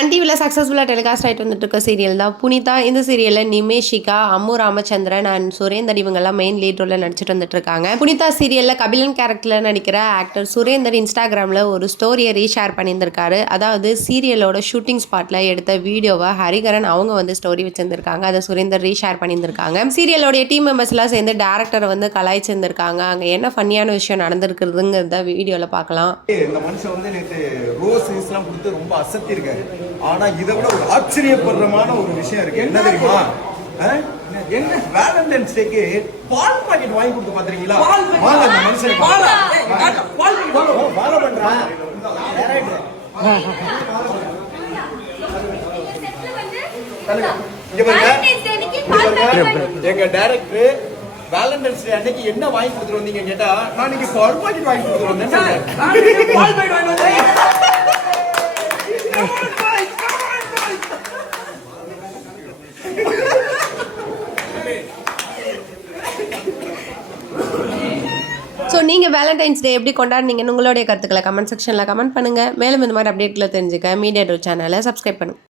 Sun டிவியில் சக்ஸஸ்ஃபுல்லாக telecast ஆகிட்டு வந்துட்டு இருக்க சீரியல் தான் புனிதா. இந்த சீரியலில் நிமேஷிகா, அம்மு ராமச்சந்திரன் அண்ட் சுரேந்தர் இவங்கெல்லாம் மெயின் லீட் ரோலில் நடிச்சிட்டு வந்துட்டு இருக்காங்க. புனிதா சீரியலில் கபிலன் கேரக்டரில் நடிக்கிற ஆக்டர் சுரேந்தர் இன்ஸ்டாகிராமில் ஒரு ஸ்டோரியை ரீஷேர் பண்ணியிருந்திருக்காரு. அதாவது சீரியலோட ஷூட்டிங் ஸ்பாட்டில் எடுத்த வீடியோவை ஹரிகரன் அவங்க வந்து ஸ்டோரி வச்சிருந்திருக்காங்க. அதை சுரேந்தர் ரீஷேர் பண்ணியிருந்திருக்காங்க. சீரியலோடைய டீம் மெம்பர்ஸ்லாம் சேர்ந்து டேரக்டரை வந்து கலாய்ச்சிருந்திருக்காங்க. அங்கே என்ன ஃபன்னியான விஷயம் நடந்திருக்குதுங்கிறத வீடியோவில் பார்க்கலாம். இந்த மனுஷன் வந்து நேற்று ரோஸ் எல்லாம் கொடுத்து ரொம்ப அசத்தி இருக்காரு. ஆனா இதை விட ஒரு ஆச்சரியப்படுறமான ஒரு விஷயம் இருக்கு. என்ன தெரியுமா? என்ன வேலண்டைன்ஸ் டேக்கு பால் பாக்கெட் வாங்கி கொடுத்து பாத்தீங்களா? வாங்க இந்த மனுஷன் ஃபாலோ பண்றான். எங்க டைரக்டர் வேலண்டைன்ஸ் டே அன்னைக்கு என்ன வாங்கி கொடுத்துட்டு வந்தீங்க கேட்டா, நான் இன்னைக்கு பால் பாக்கெட் வாங்கி கொடுத்துட்டு வந்தேன். ஸோ நீங்கள் வேலண்டைன்ஸ் டே எப்படி கொண்டாடுனீங்கன்னு உங்களுடைய கருத்துக்களை கமெண்ட் செக்ஷனில் கமெண்ட் பண்ணுங்கள். மேலும் இந்த மாதிரி அப்டேட்களை தெரிஞ்சுக்க மீடியா டூ சேனலை சப்ஸ்கிரைப் பண்ணுங்கள்.